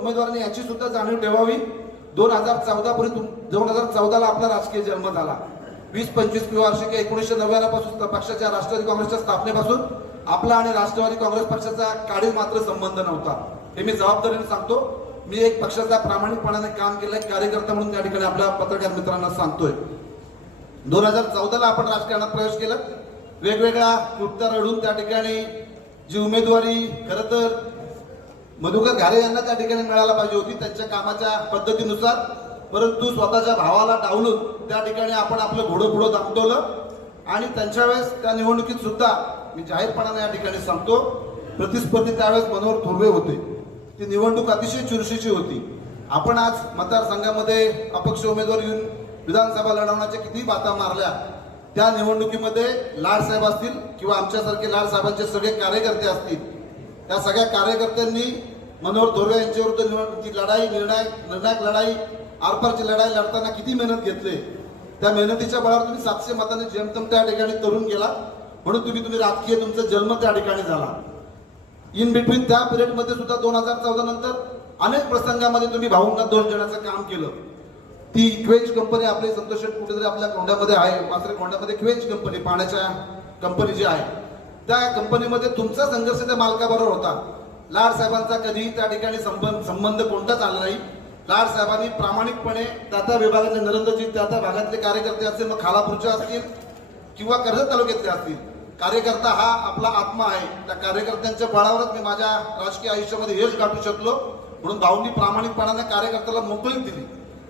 उमेदवारांनी याची सुद्धा जाणीव ठेवावी. 2014 पर्यंत 2014ला आपला राजकीय जन्म झाला. 20-25 वार्षिक 1999 पासून पक्षाच्या राष्ट्रवादी काँग्रेसच्या स्थापनेपासून आपला आणि राष्ट्रवादी काँग्रेस पक्षाचा काळी मात्र संबंध नव्हता. हे मी जबाबदारीने सांगतो. मी एक पक्षाचा प्रामाणिकपणाने काम केलंय कार्यकर्ता म्हणून त्या ठिकाणी आपल्या पत्रकार मित्रांना सांगतोय. 2014ला आपण राजकारणात प्रवेश केला. वेगवेगळ्या कृत्या रडून त्या ठिकाणी जी उमेदवारी खरं तर मधुकर घारे यांना त्या ठिकाणी मिळायला पाहिजे होती त्यांच्या कामाच्या पद्धतीनुसार, परंतु स्वतःच्या भावाला डावलून त्या ठिकाणी आपण आपलं घोडं पुढं दामटवलं. आणि त्यांच्या वेळेस त्या निवडणुकीत सुद्धा मी जाहीरपणाने या ठिकाणी सांगतो, प्रतिस्पर्धी त्यावेळेस मनोहर थोरवे होते. ती निवडणूक अतिशय चुरशीची होती. आपण आज मतदारसंघामध्ये अपक्ष उमेदवार येऊन विधानसभा लढवण्याच्या किती बाता मारल्या. त्या निवडणुकीमध्ये लाडसाहेब असतील किंवा आमच्यासारखे लाडसाहेबांचे सगळे कार्यकर्ते असतील, त्या सगळ्या कार्यकर्त्यांनी मनोहर थोरवे यांच्या विरुद्ध ती लढाई निर्णायक लढाई आरपारची लढाई लढताना किती मेहनत घेतली. त्या मेहनतीच्या बळावर तुम्ही 700 मतांनी जेमतेम त्या ठिकाणी तरुण गेला. म्हणून तुम्ही राजकीय तुमचा जन्म त्या ठिकाणी झाला. इन बिटवीन त्या पिरियडमध्ये सुद्धा 2014 नंतर अनेक प्रसंगामध्ये तुम्ही भाऊंना 2 जणांचं काम केलं. ती क्वेंच कंपनी आपली संतोष कुठेतरी आपल्या कोंड्यामध्ये आहे, मात्र कोंड्यामध्ये क्वेंच कंपनी पाण्याच्या कंपनी जी आहे त्या कंपनीमध्ये तुमचा संघर्ष त्या मालकाबरोबर होता. लाडसाहेबांचा कधीही त्या ठिकाणी संबंध कोणताच आला नाही. लाडसाहेबांनी प्रामाणिकपणे त्या विभागाचे नरेंद्रजी त्या भागातले कार्यकर्ते असतील, मग खालापूरचे असतील किंवा कर्जत तालुक्यातले असतील, कार्यकर्ता हा आपला आत्मा आहे. त्या कार्यकर्त्यांच्या बळावरच मी माझ्या राजकीय आयुष्यामध्ये यश गाठू शकलो. म्हणून भाऊंनी प्रामाणिकपणाने कार्यकर्त्याला मोकळीक दिली.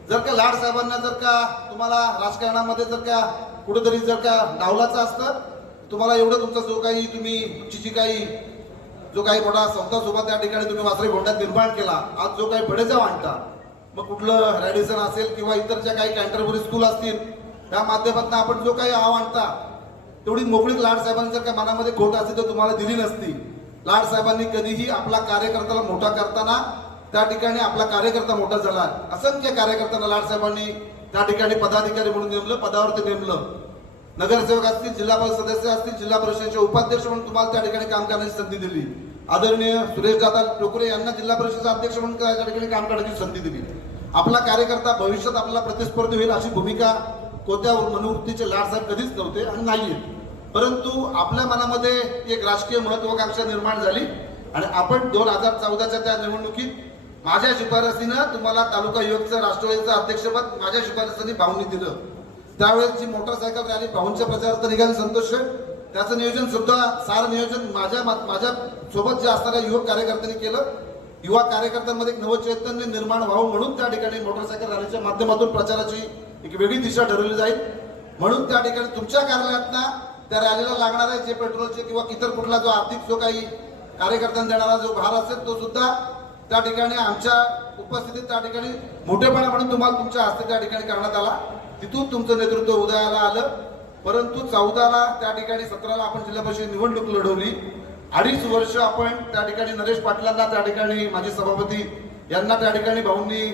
जर का लाडसाहेबांना जर का तुम्हाला राजकारणामध्ये जर का कुठेतरी जर का डावलाचं असतं, तुम्हाला एवढं तुमचा जो काही तुम्ही तुमची जो काही मोठा संस्था सोबत त्या ठिकाणी तुम्ही वासरे गोंड्यात निर्माण केला, आज जो काही बडेजाव आणता, मग कुठलं रॅडिसन असेल किंवा इतर ज्या काही कॅन्टरबरी स्कूल असतील त्या माध्यमातून आपण जो काही आव आणता, तेवढी मोकळीक लाडसाहेबांनी जर का मनामध्ये खोट असेल तर तुम्हाला दिली नसती. लाडसाहेबांनी कधीही आपला कार्यकर्त्याला मोठा करताना त्या ठिकाणी आपला कार्यकर्ता मोठा झाला. असंख्य कार्यकर्त्यांना लाडसाहेबांनी त्या ठिकाणी पदाधिकारी म्हणून नेमलं, पदावरती नेमलं. नगरसेवक असतील, जिल्हा परिषद सदस्य असतील, जिल्हा परिषदेचे उपाध्यक्ष म्हणून तुम्हाला त्या ठिकाणी काम करण्याची संधी दिली. आदरणीय सुरेशदादा टोकरे यांना जिल्हा परिषदेचे अध्यक्ष म्हणून त्या ठिकाणी काम करण्याची संधी दिली. आपला कार्यकर्ता भविष्यात आपला प्रतिस्पर्धी होईल अशी भूमिका कोणत्या मनोवृत्तीचे लाडसाहेब कधीच नव्हते आणि नाहीये. परंतु आपल्या मनामध्ये एक राजकीय महत्वाकांक्षा निर्माण झाली आणि आपण 2014च्या त्या निवडणुकीत माझ्या शिफारसीनं तुम्हाला तालुका युवकचं राष्ट्रवादीचं अध्यक्षपद माझ्या शिफारसीने भाऊंनी दिलं. त्यावेळेस जी मोटरसायकल रॅली भाऊंच्या प्रचारार्थ निघाली संतोष, त्याचं नियोजन सुद्धा सार नियोजन माझ्या सोबत जे असणाऱ्या युवक कार्यकर्त्यांनी केलं. युवा कार्यकर्त्यांमध्ये एक नवचैतन्य निर्माण व्हावं म्हणून त्या ठिकाणी मोटरसायकल रॅलीच्या माध्यमातून प्रचाराची एक वेगळी दिशा ठरवली जाईल. म्हणून त्या ठिकाणी तुमच्या कार्यालयातना त्या रॅलीला लागणाऱ्या जे पेट्रोलचे किंवा इतर कुठला जो आर्थिक जो काही कार्यकर्त्यांना देणारा जो भार असेल तो सुद्धा त्या ठिकाणी आमच्या उपस्थितीत त्या ठिकाणी मोठेपणा म्हणून तुम्हाला तुमच्या हस्ते त्या ठिकाणी करण्यात आला. तिथून तुमचं नेतृत्व उदयाला आलं. परंतु 14ला त्या ठिकाणी 17ला आपण जिल्हा परिषद निवडणूक लढवली. 2.5 वर्ष आपण त्या ठिकाणी नरेश पाटलांना त्या ठिकाणी माजी सभापती यांना त्या ठिकाणी भाऊंनी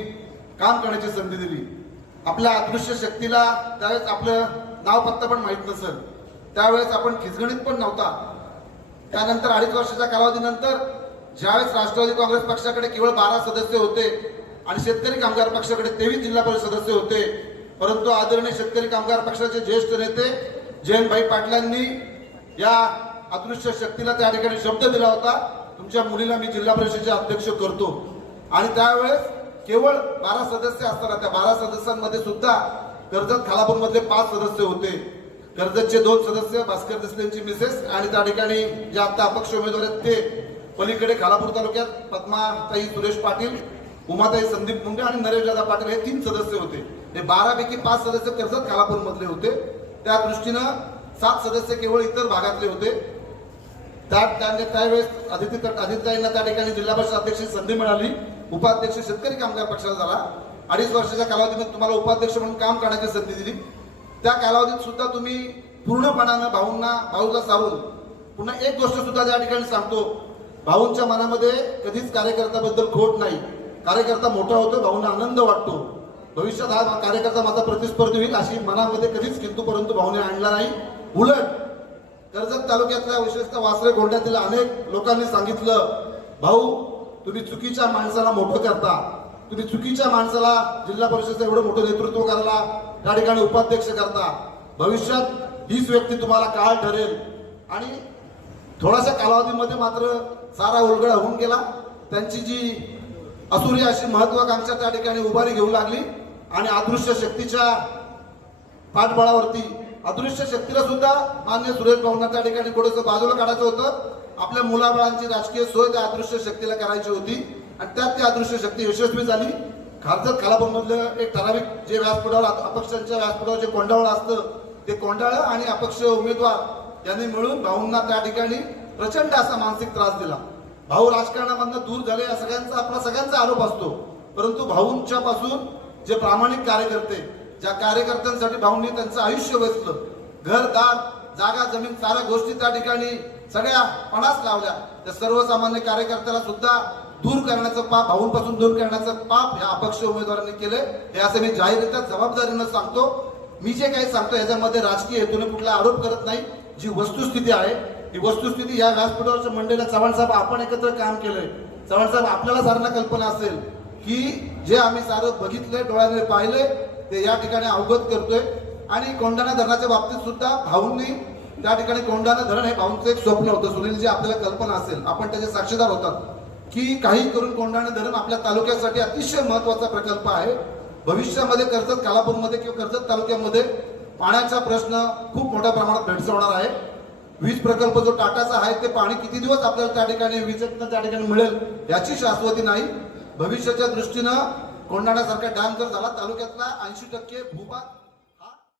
काम करण्याची संधी दिली. आपल्या अदृश्य शक्तीला त्यावेळेस आपलं नाव पत्ता पण माहीत नसेल, त्यावेळेस आपण खिचगणित पण नव्हता. त्यानंतर 2.5 वर्षाच्या कालावधीनंतर ज्यावेळेस राष्ट्रवादी काँग्रेस पक्षाकडे केवळ 12 सदस्य होते आणि शेतकरी कामगार पक्षाकडे 23 जिल्हा परिषद सदस्य होते, परंतु आदरणीय शेतकरी कामगार पक्षाचे ज्येष्ठ नेते जयंतभाई पाटलांनी या अदृश्य शक्तीला त्या ठिकाणी शब्द दिला होता, तुमच्या मुलीला मी जिल्हा परिषदेचे अध्यक्ष करतो. आणि त्यावेळेस केवळ 12 सदस्य असताना त्या 12 सदस्यांमध्ये सुद्धा कर्जत खालापूर मधले 5 सदस्य होते. कर्जतचे 2 सदस्य भास्कर देसलेंची मिसेस आणि त्या ठिकाणी जे आता अपक्ष उमेदवार आहेत ते, पलीकडे खालापूर तालुक्यात पद्माताई सुरेश पाटील, उमाताई संदीप मुंडे आणि नरेशदादा पाटील हे 3 सदस्य होते. हे 12 पैकी 5 सदस्य कर्जत खालापूर मधले होते. त्या दृष्टीनं 7 सदस्य केवळ इतर भागातले होते. त्यावेळेस आदित्यताईंना त्या ठिकाणी जिल्हा परिषद अध्यक्षाची संधी मिळाली. उपाध्यक्ष शेतकरी कामगार पक्षाला झाला. 2.5 वर्षाच्या कालावधीमध्ये तुम्हाला उपाध्यक्ष म्हणून काम करण्याची संधी दिली. त्या कालावधीत सुद्धा तुम्ही पूर्णपणानं भाऊला सारून पुन्हा एक गोष्ट सुद्धा त्या ठिकाणी सांगतो, भाऊंच्या मनामध्ये कधीच कार्यकर्त्याबद्दल खोट नाही. कार्यकर्ता मोठा होतो, भाऊंना आनंद वाटतो. भविष्यात हा कार्यकर्ता माझा प्रतिस्पर्धी होईल अशी मनामध्ये कधीच किंतु परंतु भाऊने आणला नाही. उलट कर्जत तालुक्यातल्या विशेषतः वासरे गोंड्यातील अनेक लोकांनी सांगितलं, भाऊ तुम्ही चुकीच्या माणसाला मोठं करता, तुम्ही चुकीच्या माणसाला जिल्हा परिषदेचं एवढं मोठं नेतृत्व करायला त्या ठिकाणी उपाध्यक्ष करता. भविष्यात हीच व्यक्ती तुम्हाला काळ ठरेल. आणि थोड्याशा कालावधीमध्ये मात्र सारा उलगडा होऊन गेला. त्यांची जी असुरी अशी महत्वाकांक्षा त्या ठिकाणी उभारी घेऊ लागली आणि अदृश्य शक्तीच्या पाठबळावरती अदृश्य शक्तीला सुद्धा मान्य सुरेश भाऊंना त्या ठिकाणी थोडंसं बाजूला काढायचं होतं. आपल्या मुलाबाळांची राजकीय सोय त्या अदृश्य शक्तीला करायची होती आणि त्यात ती अदृश्य शक्ती यशस्वी झाली. खारजत खालापूरमधलं एक ठराविक जे व्यासपीठावर अपक्षांच्या व्यासपीठावर जे कोंडावळ असतं ते कोंडाळं आणि अपक्ष उमेदवार यांनी मिळून भाऊंना त्या ठिकाणी प्रचंड असा मानसिक त्रास दिला. भाऊ राजकारणामधनं दूर झाले या सगळ्यांचा आपला सगळ्यांचा आरोप असतो. परंतु भाऊंच्या पासून जे प्रामाणिक कार्यकर्ते ज्या कार्यकर्त्यांसाठी भाऊंनी त्यांचं आयुष्य वेचलं, घरदार जागा जमीन साऱ्या गोष्टी त्या ठिकाणी सगळ्या पणास लावल्या, त्या सर्वसामान्य कार्यकर्त्याला सुद्धा दूर करण्याचं पाप भाऊंपासून दूर करण्याचं पाप या अपक्ष उमेदवारांनी केले. हे असं मी जाहीररित्या जबाबदारीनं सांगतो. मी जे काही सांगतो याच्यामध्ये राजकीय हेतूने कुठला आरोप करत नाही. जी वस्तुस्थिती आहे ही वस्तुस्थिती या व्यासपीठावरच्या मंडळीला चव्हाण साहेब आपण एकत्र काम केलंय. चव्हाण साहेब आपल्याला साधारण कल्पना असेल की जे आम्ही सारं बघितलंय डोळ्याने पाहिले ते या ठिकाणी अवगत करतोय. आणि कोंढाणा धरणाच्या बाबतीत सुद्धा भाऊंनी त्या ठिकाणी कोंढाणा धरण हे भाऊंचं एक स्वप्न होतं. सुनीलजी आपल्याला कल्पना असेल आपण त्याचे साक्षीदार होतात की काही करून कोंढाणा धरण आपल्या तालुक्यासाठी अतिशय महत्वाचा प्रकल्प आहे. भविष्यामध्ये कर्जत खालापूरमध्ये किंवा कर्जत तालुक्यामध्ये पाण्याचा प्रश्न खूप मोठ्या प्रमाणात भेडसावणार आहे. वीज प्रकल्प जो टाटाचा आहे ते पाणी किती दिवस आपल्याला त्या ठिकाणी वीजेतनं त्या ठिकाणी मिळेल याची शाश्वती नाही. भविष्याच्या दृष्टीनं कोंढाण्यासारखा डॅम जर झाला तालुक्यातला 80% भूभाग